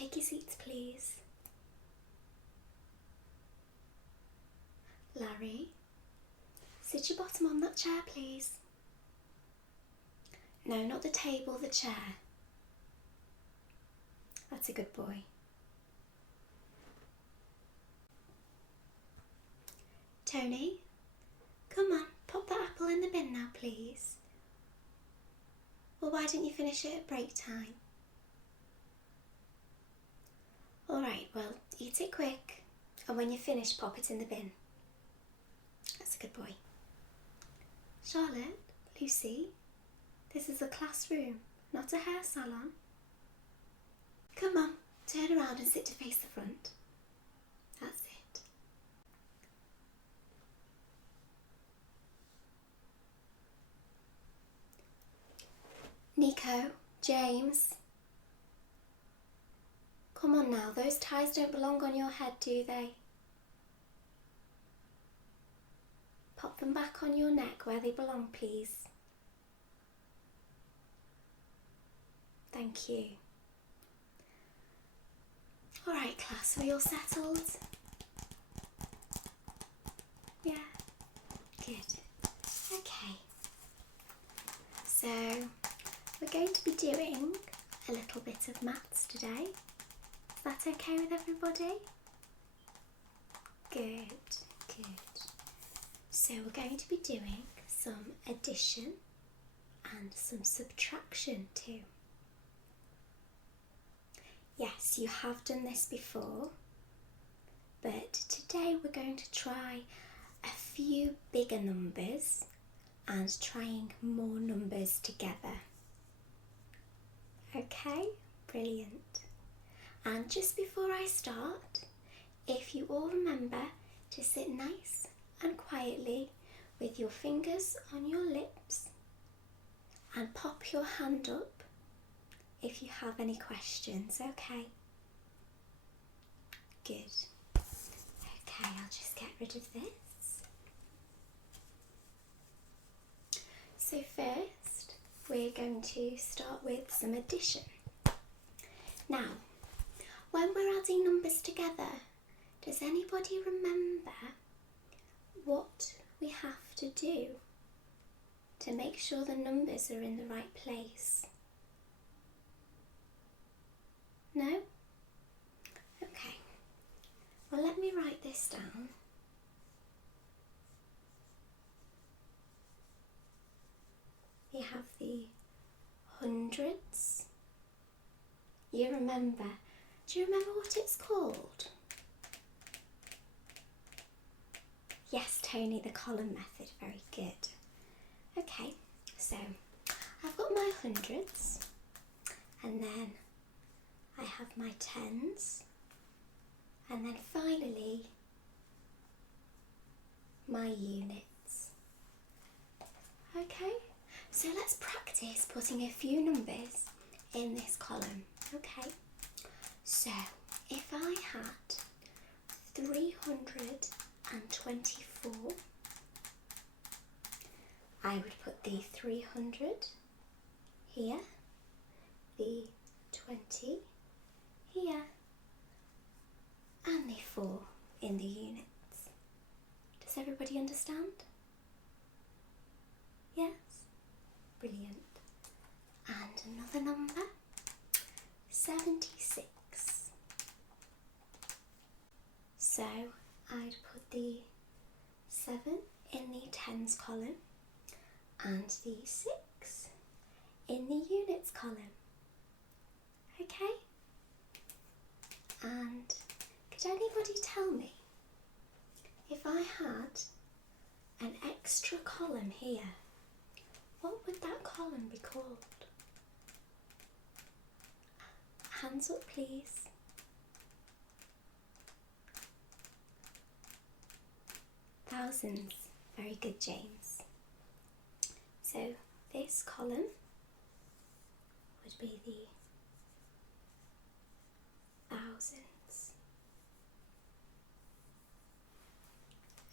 take your seats, please. Larry, sit your bottom on that chair, please. No, not the table, the chair. That's a good boy. Tony, come on, pop that apple in the bin now, please. Well, why didn't you finish it at break time? All right, well, eat it quick, and when you're finished, pop it in the bin. That's a good boy. Charlotte, Lucy, this is a classroom, not a hair salon. Come on, turn around and sit to face the front. That's it. Nico, James. Come on now, those ties don't belong on your head, do they? Pop them back on your neck where they belong, please. Thank you. All right, class, are you all settled? Yeah, good. Okay. So, we're going to be doing a little bit of maths today. Is that okay with everybody? Good, good. So we're going to be doing some addition and some subtraction too. Yes, you have done this before, but today we're going to try a few bigger numbers and trying more numbers together. Okay, brilliant. And just before I start, if you all remember to sit nice and quietly with your fingers on your lips and pop your hand up if you have any questions, okay? Good. Okay, I'll just get rid of this. So first, we're going to start with some addition. Now, when we're adding numbers together, does anybody remember what we have to do to make sure the numbers are in the right place? No? Okay. Well, let me write this down. We have the hundreds. You remember. Do you remember what it's called? Yes, Tony, the column method. Very good. Okay, so I've got my hundreds, and then I have my tens, and then finally my units. Okay, so let's practice putting a few numbers in this column. Okay, so if I had 324, I would put the 300 here, the 20 here, and the 4 in the units. Does everybody understand? Yes? Brilliant. And another number, 76. So I'd put the 7 in the tens column and the 6 in the units column. Okay? And could anybody tell me, if I had an extra column here, what would that column be called? Hands up, please. Thousands. Very good, James. So this column would be the thousands.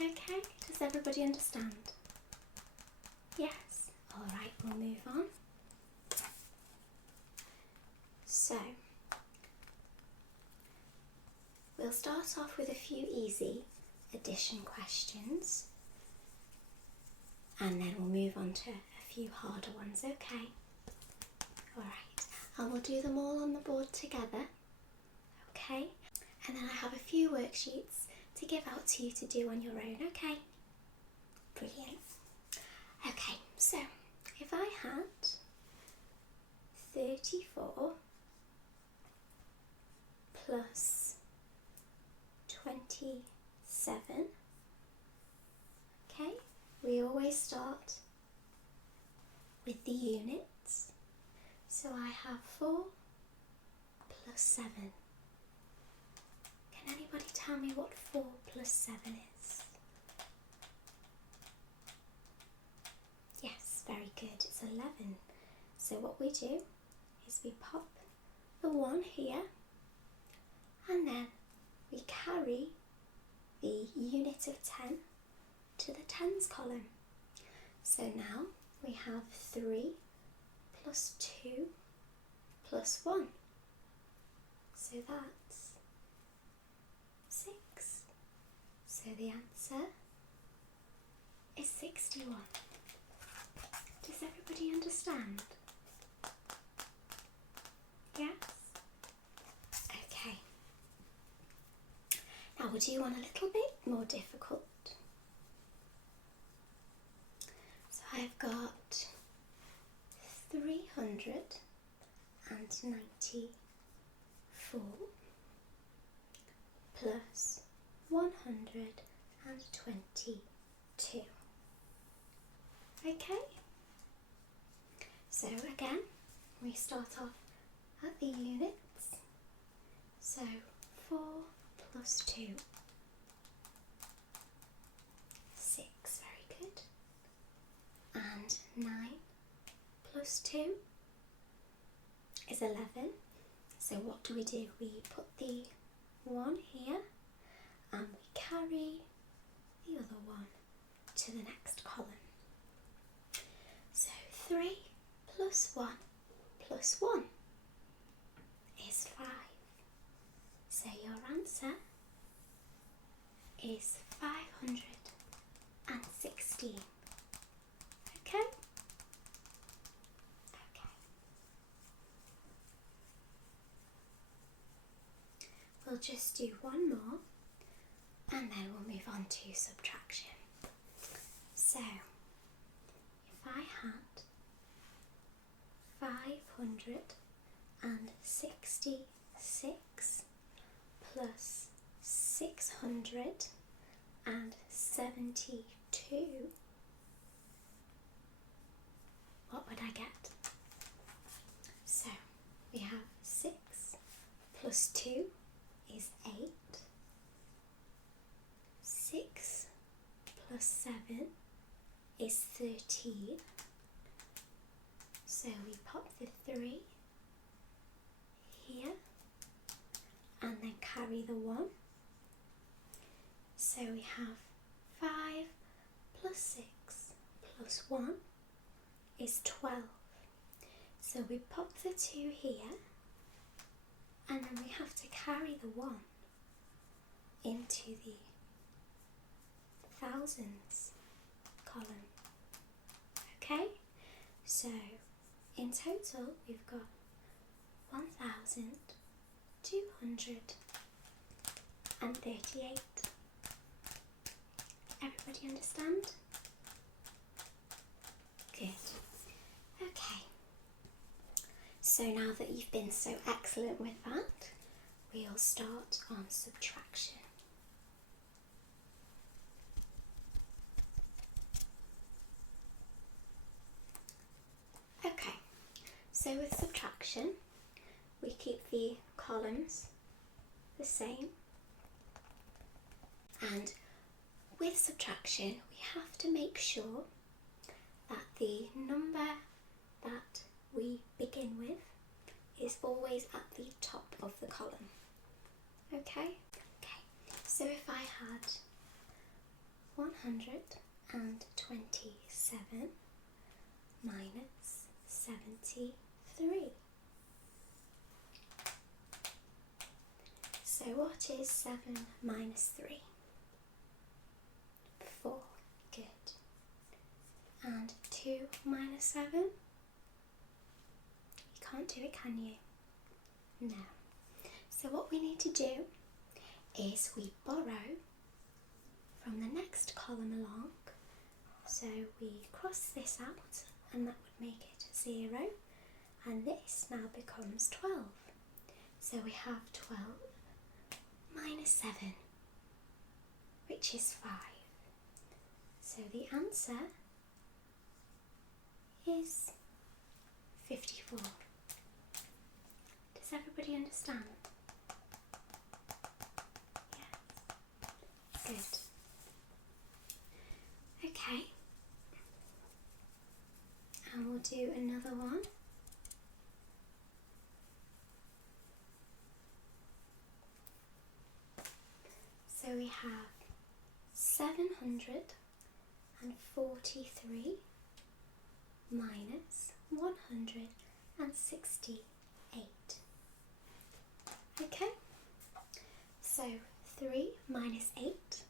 Okay, does everybody understand? Yes. All right, we'll move on. So we'll start off with a few easy addition questions, and then we'll move on to a few harder ones, okay? Alright, and we'll do them all on the board together, okay? And then I have a few worksheets to give out to you to do on your own, okay? Brilliant. Okay, so if I had 34 plus 27, okay, we always start with the units. So I have 4 plus 7. Can anybody tell me what 4 plus 7 is? Yes, very good, it's 11. So what we do is we pop the 1 here, and then we carry the unit of 10 to the tens column. So now we have 3 plus 2 plus 1. So that's 6. So the answer is 61. Does everybody understand? Yes? Okay. Now we'll do one a little bit more difficult. So I've got 394 plus 122. Okay? So again, we start off at the units. So 4 plus 2, 6, very good. And 9 plus 2 is 11. So what do? We put the 1 here and we carry the other one to the next column. So 3 plus 1 plus 1 is 5. So your answer is 516. Okay? Okay. We'll just do one more and then we'll move on to subtraction. So, if I had 566 plus 672, what would I get? So we have 6 plus 2 is 8. 6 plus 7 is 13. So we pop the 3 here and then carry the 1. So we have 5 plus 6 plus 1 is 12. So we pop the 2 here and then we have to carry the 1 into the thousands column. Okay, so in total we've got 1,238. Everybody understand? Good. Okay. So now that you've been so excellent with that, we'll start on subtraction. Okay, so with subtraction, we keep the columns the same, and with subtraction we have to make sure that the number that we begin with is always at the top of the column. Okay? Okay, so if I had 127 minus 73. So So what is 7 minus 3? 4. Good. And 2 minus 7? You can't do it, can you? No. So what we need to do is we borrow from the next column along. So we cross this out and that would make it 0. And this now becomes 12. So we have 12 minus 7, which is 5. So the answer is 54. Does everybody understand? Yes. Good. Okay. And we'll do another one. So we have 743 minus 168. Okay, so 3 minus 8,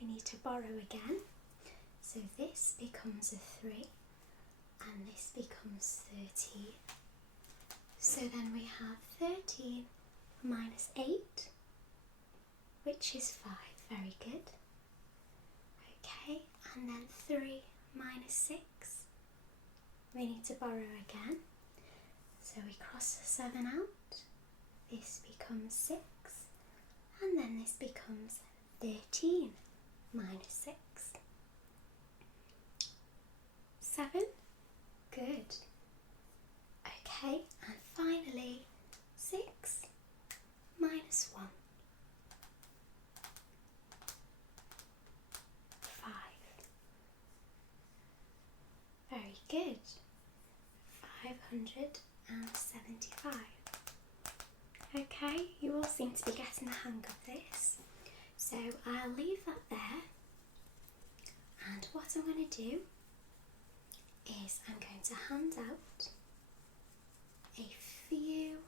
we need to borrow again. So this becomes a 3 and this becomes 13. So then we have 13 minus 8, which is 5. Very good. Okay, and then 3 minus 6. We need to borrow again. So we cross the 7 out. This becomes 6. And then this becomes 13 minus 6. 7. Good. Okay, and finally 6 minus 1. 5. Very good. 575. Okay, you all seem to be getting the hang of this. So I'll leave that there. And what I'm going to do is I'm going to hand out a few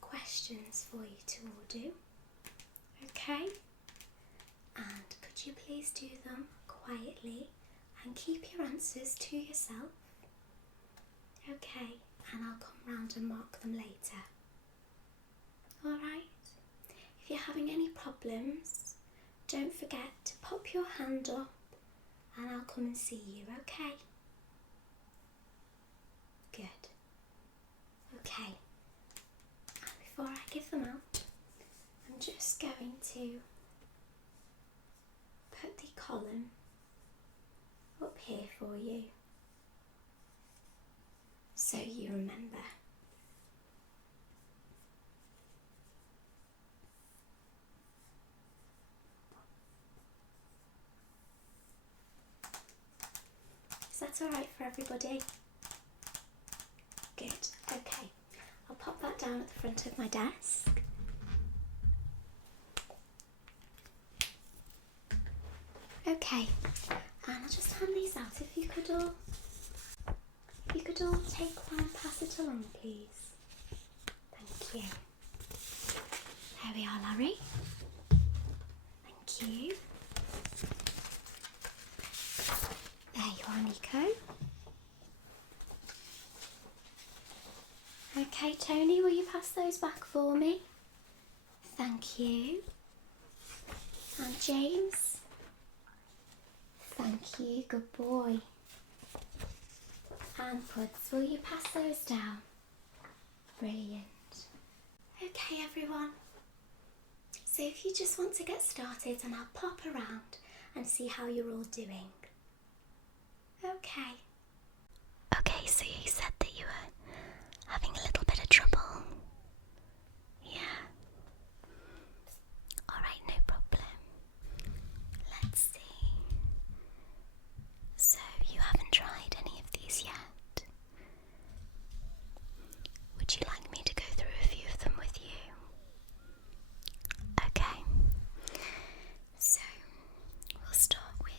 questions for you to all do. Okay? And could you please do them quietly and keep your answers to yourself? Okay, and I'll come round and mark them later. Alright? If you're having any problems, don't forget to pop your hand up and I'll come and see you, okay? Good. Okay, and before I give them out, I'm just going to put the column up here for you so you remember. Is that alright for everybody? Good, okay. I'll pop that down at the front of my desk. Okay, and I'll just hand these out. If you could all take one and pass it along, please. Thank you. There we are, Larry. Thank you. There you are, Nico. Okay, Tony, will you pass those back for me? Thank you. And James? Thank you, good boy. And Puds, will you pass those down? Brilliant. Okay, everyone. So if you just want to get started, and I'll pop around and see how you're all doing. Okay. Okay, so you said that you were having a little bit of trouble. Yeah. Alright, no problem. Let's see. So you haven't tried any of these yet? Would you like me to go through a few of them with you? Okay. So we'll start with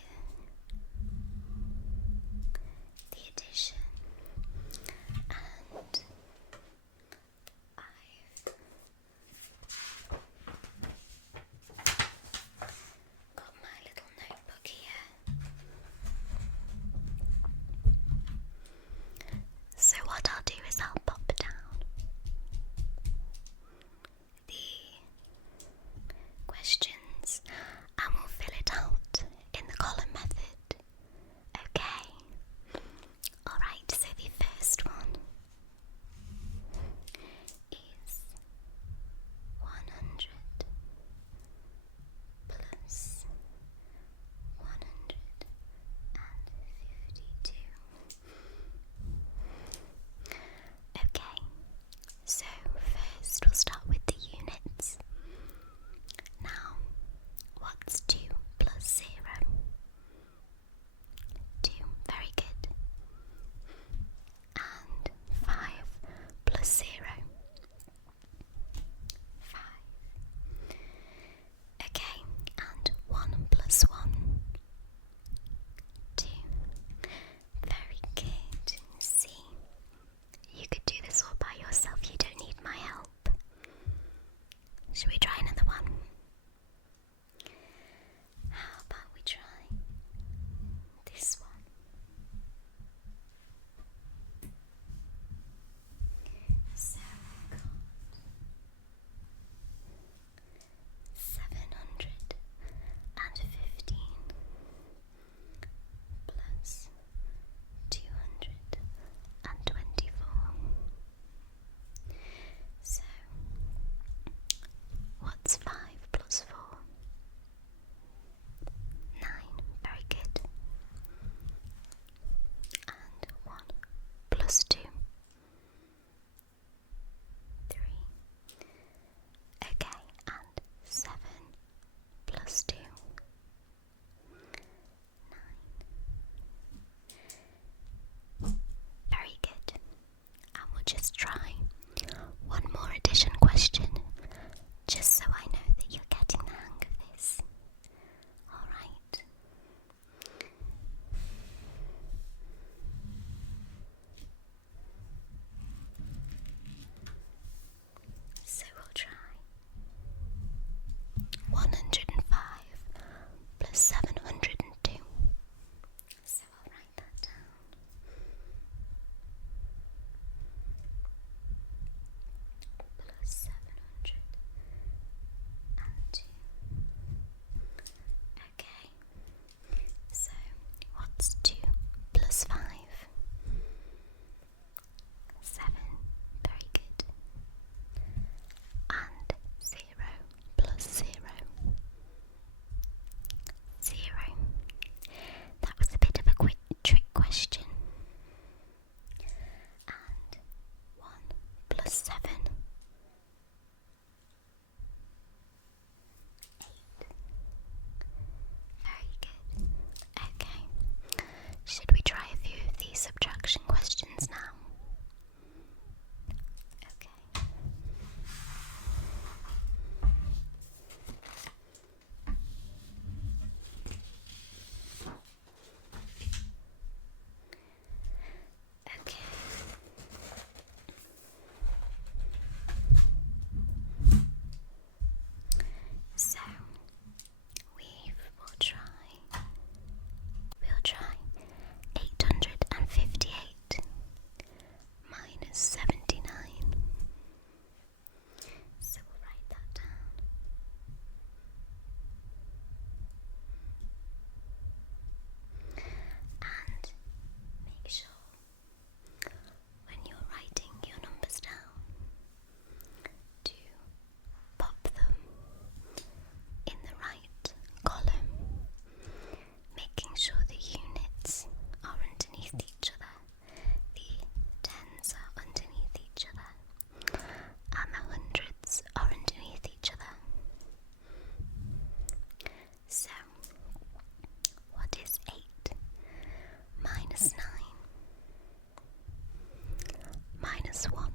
minus 1.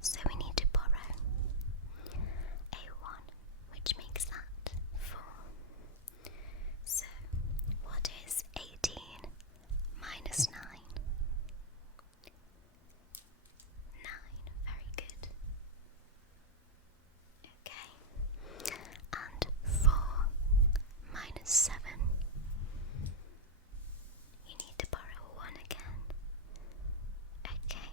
So we need to borrow a 1, which makes that 4. So what is 18 minus 9? 9, very good. Okay, and 4 minus 7. You need to borrow a 1 again. Okay,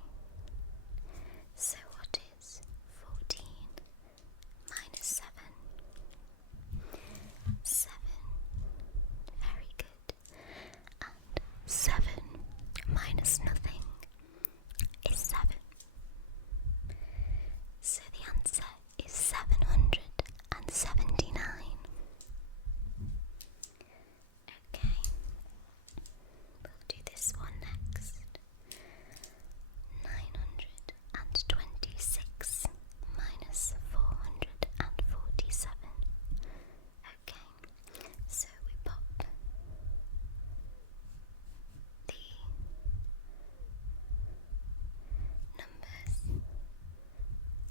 so what is 14 minus 7? 7, very good. And 7 minus nothing is 7. So the answer is 779. Okay, we'll do this one next. 926 minus 447. Okay, so we pop the numbers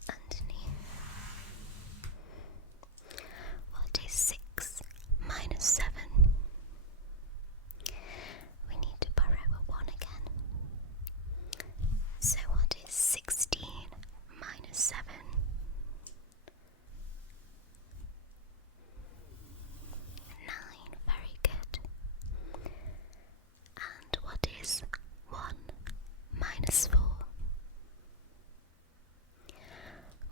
underneath. What is 6 minus 7? We need to borrow a 1 again. So what is 16 minus 7? 9, very good. And what is 1 minus 4?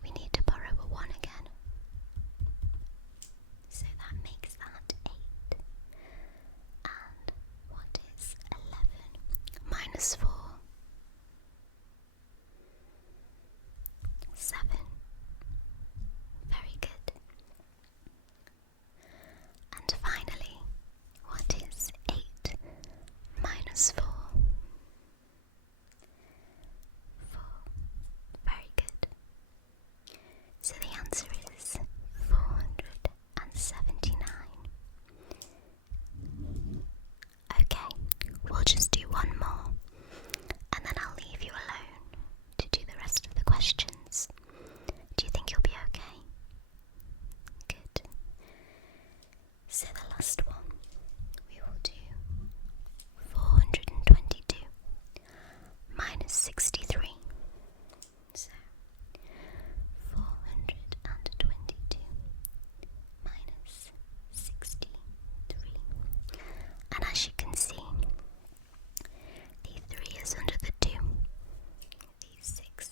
We need to borrow a 1 again. So that makes that 8. And what is 11 minus 4? 7. Very good. And finally, what is 8 minus 4? 4. Very good. So the answer is 479. Okay, we'll just do one more, and then I'll leave you alone to do the rest of the questions. Do you think you'll be okay? Good. So the last one, we will do 422 minus 63. So 422 minus 63. And as you can see, the 3 is under the 2, the 6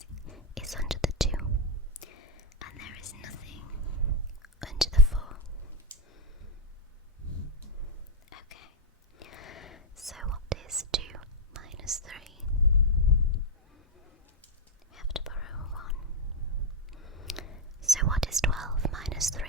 is under the 2, and there is nothing under the 4. Okay, so what is 2 minus 3? We have to borrow a 1. So what is 12 minus 3?